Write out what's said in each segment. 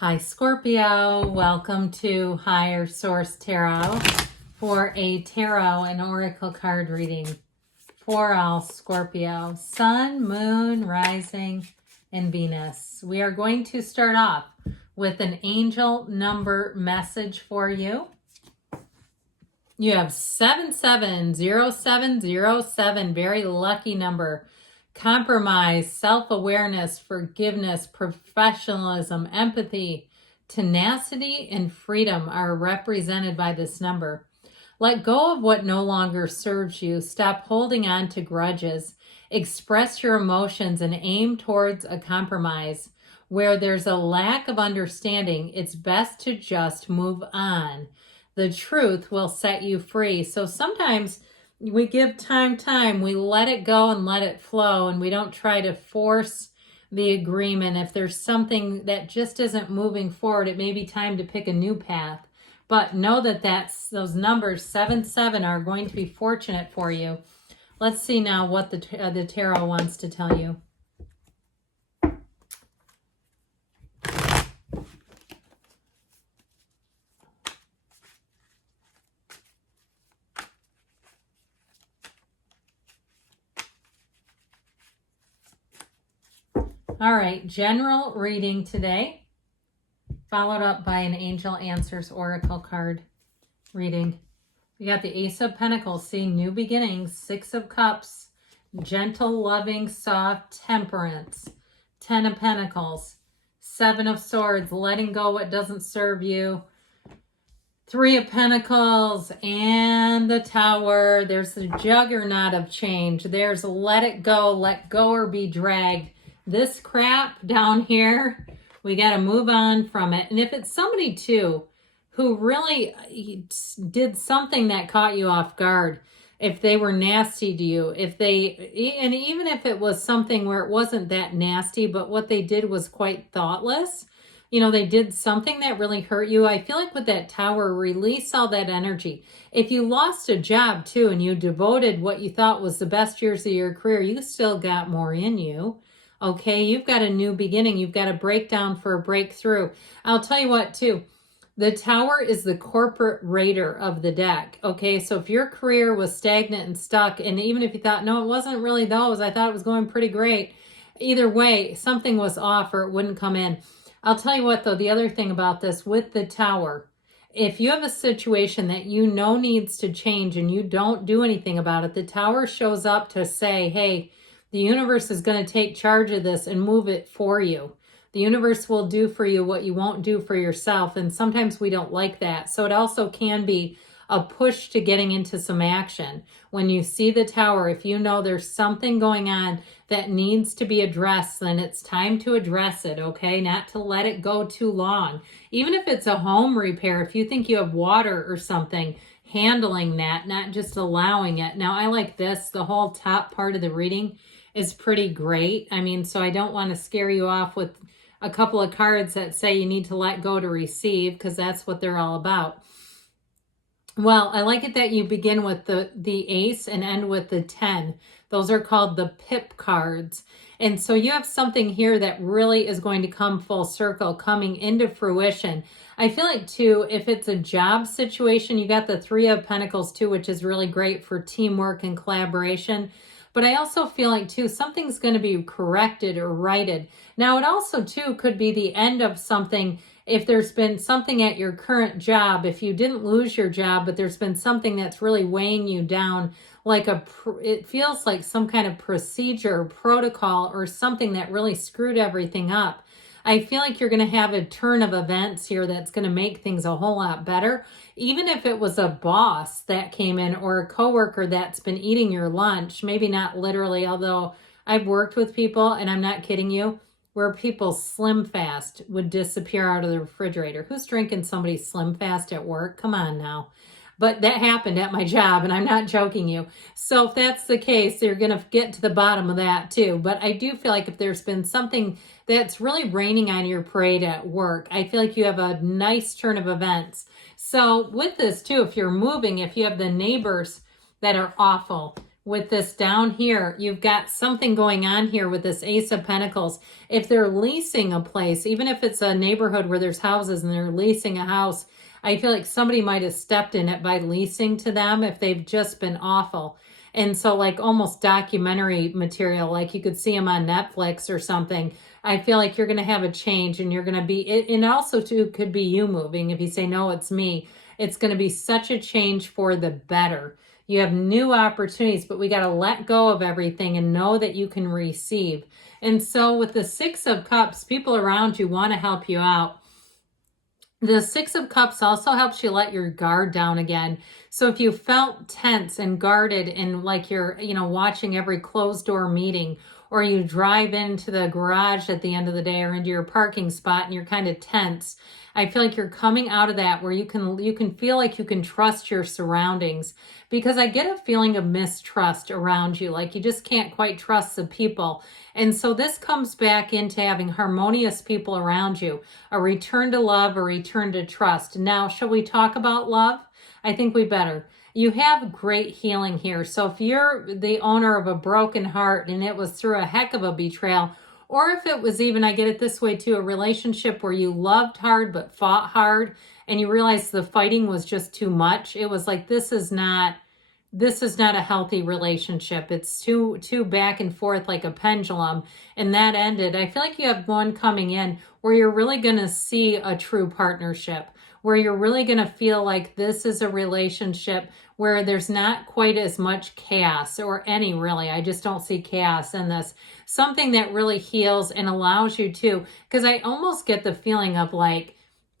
Hi Scorpio, welcome to Higher Source Tarot for a tarot and oracle card reading for all Scorpio, Sun, Moon, Rising, and Venus. We are going to start off with an angel number message for you. You have 770707, very lucky number. Compromise, self-awareness, forgiveness, professionalism, empathy, tenacity, and freedom are represented by this number. Let go of what no longer serves you. Stop holding on to grudges. Express your emotions and aim towards a compromise. Where there's a lack of understanding, it's best to just move on. The truth will set you free. So sometimes we give time, we let it go and let it flow, and we don't try to force the agreement. If there's something that just isn't moving forward, it may be time to pick a new path. But know that those numbers 7-7 are going to be fortunate for you. Let's see now what the tarot wants to tell you. All right, general reading today, followed up by an Angel Answers Oracle card reading. We got the Ace of Pentacles, seeing new beginnings, Six of Cups, gentle, loving, soft, temperance, Ten of Pentacles, Seven of Swords, letting go what doesn't serve you, Three of Pentacles, and the Tower. There's the Juggernaut of change. There's let it go, let go or be dragged. This crap down here, we got to move on from it. And if it's somebody too who really did something that caught you off guard, if they were nasty to you, and even if it was something where it wasn't that nasty, but what they did was quite thoughtless, they did something that really hurt you. I feel like with that Tower, release all that energy. If you lost a job too and you devoted what you thought was the best years of your career, you still got more in you. Okay, you've got a new beginning. You've got a breakdown for a breakthrough. I'll tell you what, too. The Tower is the corporate raider of the deck. Okay, so if your career was stagnant and stuck, and even if you thought, no, it wasn't really those, I thought it was going pretty great. Either way, something was off or it wouldn't come in. I'll tell you what, though, the other thing about this with the Tower, if you have a situation that you know needs to change and you don't do anything about it, the Tower shows up to say, hey, the universe is going to take charge of this and move it for you. The universe will do for you what you won't do for yourself. And sometimes we don't like that. So it also can be a push to getting into some action. When you see the Tower, if you know there's something going on that needs to be addressed, then it's time to address it, okay? Not to let it go too long. Even if it's a home repair, if you think you have water or something, handling that, not just allowing it. Now, I like this. The whole top part of the reading is pretty great. So I don't want to scare you off with a couple of cards that say you need to let go to receive, because that's what they're all about. Well, I like it that you begin with the Ace and end with the 10. Those are called the pip cards. And so you have something here that really is going to come full circle, coming into fruition. I feel like, too, if it's a job situation, you got the Three of Pentacles, too, which is really great for teamwork and collaboration. But I also feel like, too, something's going to be corrected or righted. Now, it also, too, could be the end of something. If there's been something at your current job, if you didn't lose your job, but there's been something that's really weighing you down, like it feels like some kind of procedure, protocol, or something that really screwed everything up. I feel like you're going to have a turn of events here that's going to make things a whole lot better. Even if it was a boss that came in or a coworker that's been eating your lunch, maybe not literally, although I've worked with people, and I'm not kidding you, where people Slim Fast would disappear out of the refrigerator. Who's drinking somebody's Slim Fast at work? Come on now. But that happened at my job, and I'm not joking you. So if that's the case, you're going to get to the bottom of that too. But I do feel like if there's been something that's really raining on your parade at work, I feel like you have a nice turn of events. So with this too, if you're moving, if you have the neighbors that are awful, with this down here, you've got something going on here with this Ace of Pentacles. If they're leasing a place, even if it's a neighborhood where there's houses and they're leasing a house, I feel like somebody might have stepped in it by leasing to them if they've just been awful. And so like almost documentary material, like you could see them on Netflix or something. I feel like you're going to have a change, and you're going to be, and also too could be you moving. If you say, no, it's me, it's going to be such a change for the better. You have new opportunities, but we got to let go of everything and know that you can receive. And so with the Six of Cups, people around you want to help you out. The Six of Cups also helps you let your guard down again. So if you felt tense and guarded and like you're, watching every closed door meeting, or you drive into the garage at the end of the day or into your parking spot and you're kind of tense, I feel like you're coming out of that where you can feel like you can trust your surroundings, because I get a feeling of mistrust around you. Like you just can't quite trust the people. And so this comes back into having harmonious people around you, a return to love, a return to trust. Now, shall we talk about love? I think we better. You have great healing here. So if you're the owner of a broken heart and it was through a heck of a betrayal, or if it was even, I get it this way too, a relationship where you loved hard but fought hard and you realized the fighting was just too much. It was like, this is not a healthy relationship. It's too back and forth like a pendulum, and that ended. I feel like you have one coming in where you're really going to see a true partnership, where you're really going to feel like this is a relationship where there's not quite as much chaos, or any really. I just don't see chaos in this. Something that really heals and allows you to, because I almost get the feeling of like,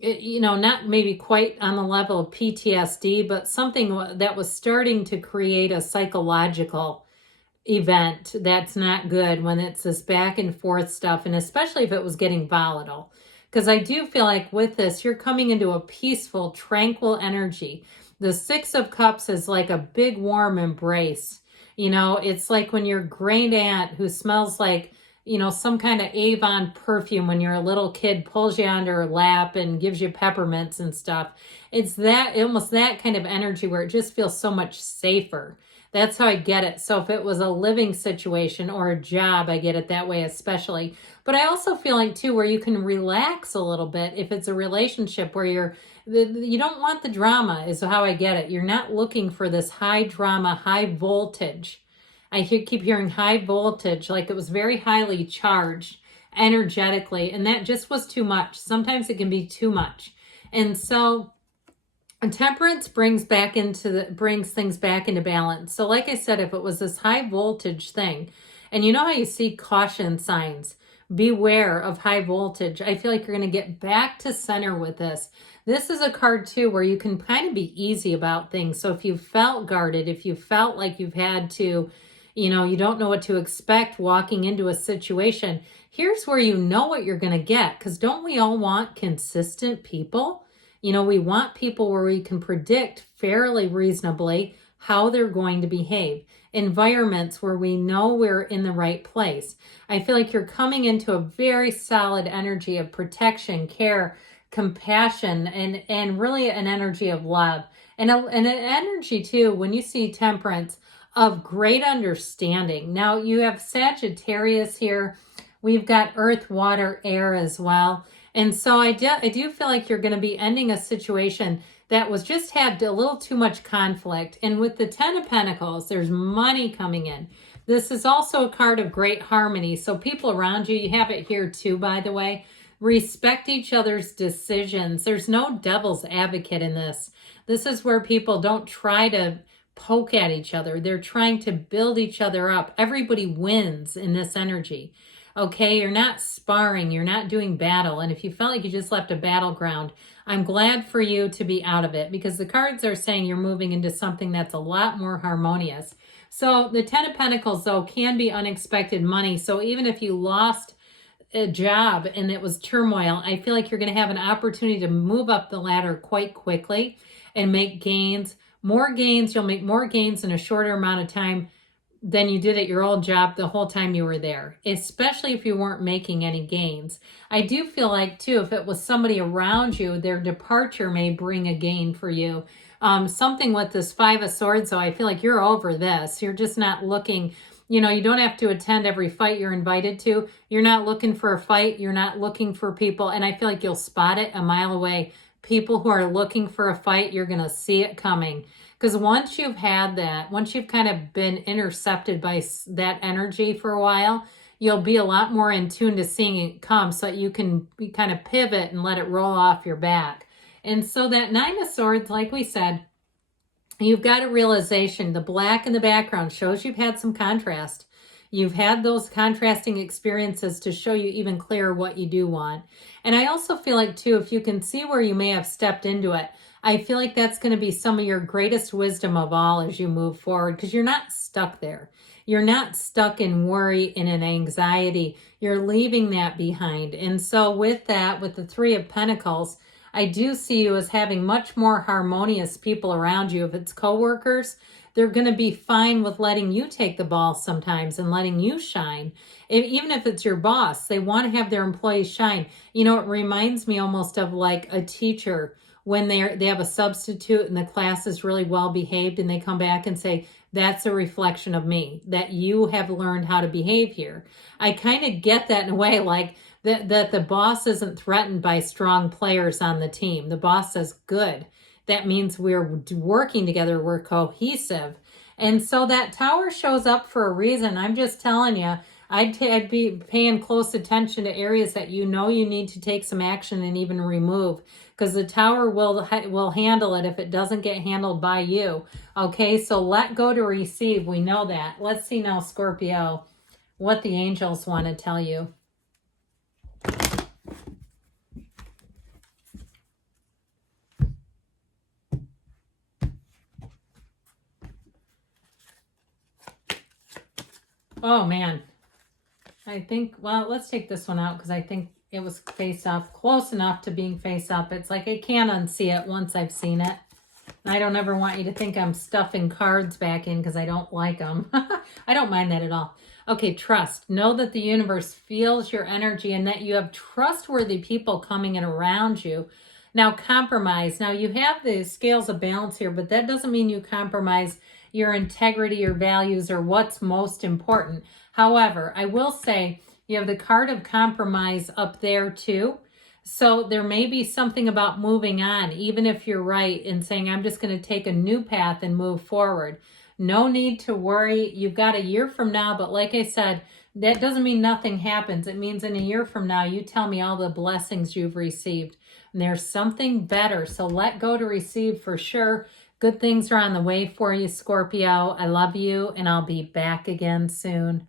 not maybe quite on the level of PTSD, but something that was starting to create a psychological event that's not good when it's this back and forth stuff, and especially if it was getting volatile. Because I do feel like with this, you're coming into a peaceful, tranquil energy. The Six of Cups is like a big warm embrace. It's like when your great aunt who smells like, some kind of Avon perfume when you're a little kid pulls you onto her lap and gives you peppermints and stuff. It's almost that kind of energy where it just feels so much safer. That's how I get it. So if it was a living situation or a job, I get it that way especially. But I also feel like too, where you can relax a little bit if it's a relationship where you don't want the drama, is how I get it. You're not looking for this high drama, high voltage. I keep hearing high voltage, like it was very highly charged energetically, and that just was too much. Sometimes it can be too much. And so Temperance brings things back into balance. So like I said, if it was this high voltage thing, and you know how you see caution signs, beware of high voltage. I feel like you're going to get back to center with this. This is a card too where you can kind of be easy about things. So if you felt guarded, if you felt like you've had to, you don't know what to expect walking into a situation, here's where you know what you're going to get. Because don't we all want consistent people? We want people where we can predict fairly reasonably how they're going to behave. Environments where we know we're in the right place. I feel like you're coming into a very solid energy of protection, care, compassion, and really an energy of love. And an energy too, when you see Temperance, of great understanding. Now you have Sagittarius here. We've got earth, water, air as well. And so I do feel like you're going to be ending a situation that was just had a little too much conflict. And with the Ten of Pentacles, there's money coming in. This is also a card of great harmony. So people around you, you have it here too, by the way, respect each other's decisions. There's no devil's advocate in this. This is where people don't try to poke at each other. They're trying to build each other up. Everybody wins in this energy. Okay, you're not sparring, you're not doing battle. And if you felt like you just left a battleground, I'm glad for you to be out of it, because the cards are saying you're moving into something that's a lot more harmonious. So the Ten of Pentacles, though, can be unexpected money. So even if you lost a job and it was turmoil, I feel like you're going to have an opportunity to move up the ladder quite quickly and make gains. More gains, you'll make more gains in a shorter amount of time than you did at your old job the whole time you were there, especially if you weren't making any gains. I do feel like, too, if it was somebody around you, their departure may bring a gain for you. Something with this Five of Swords, so I feel like you're over this. You're just not looking, you know, you don't have to attend every fight you're invited to. You're not looking for a fight. You're not looking for people. And I feel like you'll spot it a mile away. People who are looking for a fight, you're going to see it coming. Because once you've had that, once you've kind of been intercepted by that energy for a while, you'll be a lot more in tune to seeing it come so that you can kind of pivot and let it roll off your back. And so that Nine of Swords, like we said, you've got a realization. The black in the background shows you've had some contrast. You've had those contrasting experiences to show you even clearer what you do want. And I also feel like, too, if you can see where you may have stepped into it, I feel like that's going to be some of your greatest wisdom of all as you move forward, because you're not stuck there. You're not stuck in worry and in anxiety. You're leaving that behind. And so with that, with the Three of Pentacles, I do see you as having much more harmonious people around you. If it's coworkers, they're going to be fine with letting you take the ball sometimes and letting you shine. Even if it's your boss, they want to have their employees shine. You know, it reminds me almost of like a teacher when they have a substitute and the class is really well behaved and they come back and say, that's a reflection of me, that you have learned how to behave here. I kind of get that in a way, like that the boss isn't threatened by strong players on the team. The boss says, good. That means we're working together, we're cohesive. And so that Tower shows up for a reason. I'm just telling you, I'd be paying close attention to areas that you know you need to take some action and even remove, because the Tower will handle it if it doesn't get handled by you. Okay, so let go to receive. We know that. Let's see now, Scorpio, what the angels want to tell you. Oh, man. I think, well, let's take this one out because I think it was face up, close enough to being face up. It's like I can't unsee it once I've seen it. I don't ever want you to think I'm stuffing cards back in because I don't like them. I don't mind that at all. Okay, trust. Know that the universe feels your energy and that you have trustworthy people coming in around you. Now, compromise. Now, you have the scales of balance here, but that doesn't mean you compromise your integrity, your values, or what's most important. However, I will say you have the card of compromise up there too. So there may be something about moving on, even if you're right in saying, I'm just going to take a new path and move forward. No need to worry. You've got a year from now, but like I said, that doesn't mean nothing happens. It means in a year from now, you tell me all the blessings you've received. And there's something better. So let go to receive for sure. Good things are on the way for you, Scorpio. I love you, and I'll be back again soon.